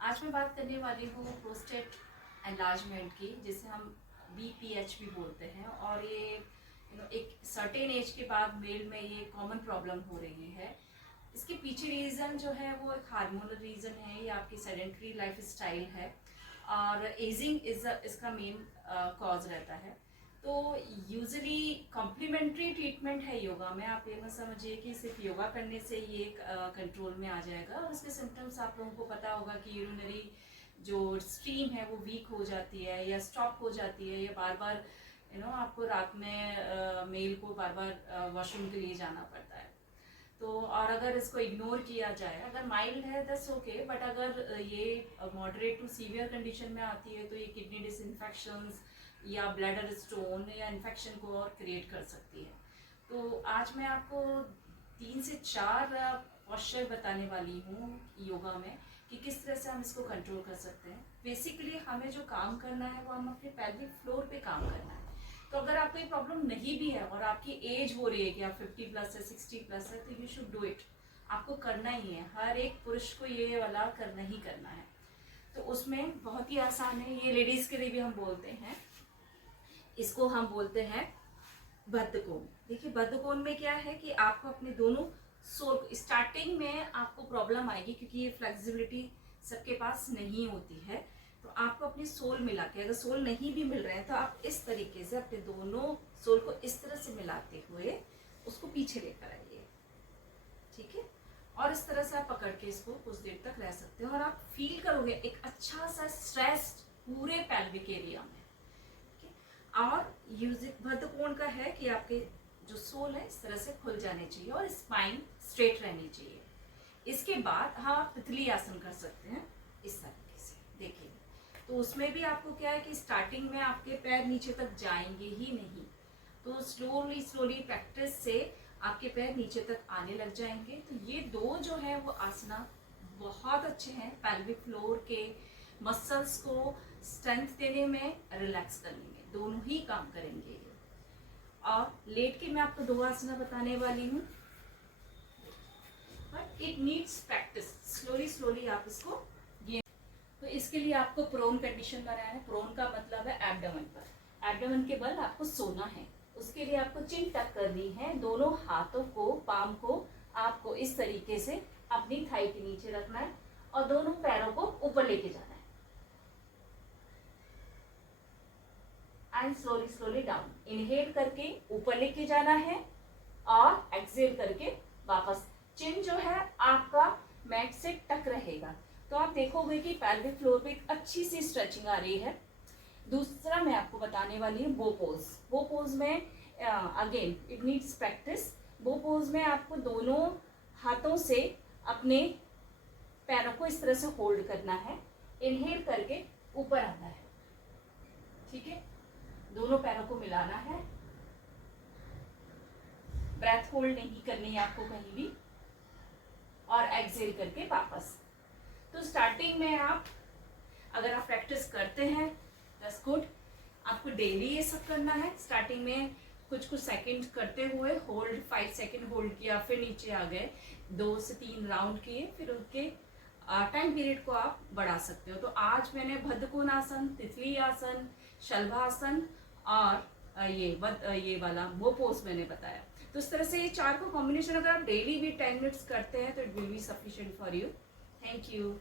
आज मैं बात करने वाली हूँ प्रोस्टेट एनलार्जमेंट की, जिसे हम BPH भी बोलते हैं। और ये एक सर्टेन एज के बाद मेल में ये कॉमन प्रॉब्लम हो रही है। इसके पीछे रीज़न जो है वो एक हार्मोनल रीज़न है या आपकी सेडेंटरी लाइफ स्टाइल है, और एजिंग इसका मेन कॉज रहता है। तो यूजुअली कॉम्प्लीमेंट्री ट्रीटमेंट है योगा में। आप ये मत समझिए कि सिर्फ योगा करने से ये कंट्रोल में आ जाएगा। और इसके सिम्टम्स आप लोगों को पता होगा कि यूरिनरी जो स्ट्रीम है वो वीक हो जाती है या स्टॉप हो जाती है, या बार बार आपको रात में मेल को बार बार वॉशरूम के लिए जाना पड़ता है। तो और अगर इसको इग्नोर किया जाए, अगर माइल्ड है दैट्स ओके, बट अगर ये मॉडरेट टू सीवियर कंडीशन में आती है तो ये किडनी डिसइंफेक्शंस या ब्लैडर स्टोन या इन्फेक्शन को और क्रिएट कर सकती है। तो आज मैं आपको 3 से 4 पॉस्चर बताने वाली हूँ योगा में कि किस तरह से हम इसको कंट्रोल कर सकते हैं। बेसिकली हमें जो काम करना है वो हम अपने पेल्विक फ्लोर पे काम करना है। तो अगर आपको ये प्रॉब्लम नहीं भी है और आपकी एज हो रही है कि आप 50 प्लस है, 60 प्लस है, तो यू शुड डू इट। आपको करना ही है। हर एक पुरुष को ये वाला करना ही करना है। तो उसमें बहुत ही आसान है। ये लेडीज के लिए भी हम बोलते हैं, इसको हम बोलते हैं बद्धकोण। देखिए बद्धकोण में क्या है कि आपको अपने दोनों सोल, स्टार्टिंग में आपको प्रॉब्लम आएगी क्योंकि ये फ्लेक्सिबिलिटी सबके पास नहीं होती है। तो आपको अपनी सोल मिला के, अगर सोल नहीं भी मिल रहे हैं तो आप इस तरीके से अपने दोनों सोल को इस तरह से मिलाते हुए उसको पीछे लेकर आइए, ठीक है। और इस तरह से आप पकड़ के इसको कुछ देर तक रह सकते हो और आप फील करोगे एक अच्छा सा स्ट्रेस पूरे पेल्विक एरिया में। और बद्धकोण का है कि आपके जो सोल है इस तरह से खुल जाने चाहिए और स्पाइन स्ट्रेट रहनी चाहिए। इसके बाद आप तितली आसन कर सकते हैं इस तरीके से, देखिए। तो उसमें भी आपको क्या है कि स्टार्टिंग में आपके पैर नीचे तक जाएंगे ही नहीं, तो स्लोली स्लोली प्रैक्टिस से आपके पैर नीचे तक आने लग जाएंगे। तो ये दो जो है वो आसना बहुत अच्छे हैं, पेल्विक फ्लोर के मसल्स को स्ट्रेंथ देने में, रिलैक्स करने में, दोनों ही काम करेंगे। और लेट के मैं आपको 2 आसना बताने वाली हूँ, but it needs practice. Slowly slowly आप इसको गेन। तो इसके लिए आपको प्रोन कंडीशन बनाना है। प्रोन का मतलब है एब्डोमेन पर। एब्डोमेन के बल आपको सोना है। उसके लिए आपको चिन टक करनी है। दोनों हाथों को, पाम को आपको इस तरीके से अपनी थाई के नीचे रखना है और दोनों पैरों को ऊपर लेके जाना है। And slowly slowly down. Inhale करके ऊपर लेके जाना है और एक्सहेल करके वापस। चिन जो है आपका मैट से टक रहेगा। तो आप देखोगे कि पेल्विक फ्लोर पे एक अच्छी सी स्ट्रेचिंग आ रही है। दूसरा मैं आपको बताने वाली हूँ बो पोज। बो पोज में अगेन इट नीड्स प्रैक्टिस। बो पोज में आपको दोनों हाथों से अपने पैरों को इस तरह से होल्ड करना है। इनहेल करके ऊपर आना है, ठीक है। दोनों पैरों को मिलाना है। ब्रेथ होल्ड नहीं करनी है आपको कहीं भी, और एक्सहेल करके वापस। तो स्टार्टिंग में आप, अगर आप प्रैक्टिस करते हैं दैट्स गुड। आपको डेली ये सब करना है। स्टार्टिंग में कुछ कुछ सेकंड करते हुए होल्ड, 5 सेकंड होल्ड किया, फिर नीचे आ गए, 2 से 3 राउंड किए, फिर उनके टाइम पीरियड को आप बढ़ा सकते हो। तो आज मैंने बद्धकोण आसन, तितली आसन, शलभासन और ये वाला वो पोज मैंने बताया। तो इस तरह से ये 4 को कॉम्बिनेशन अगर आप डेली भी 10 मिनट्स करते हैं तो it will be sufficient for you. Thank you.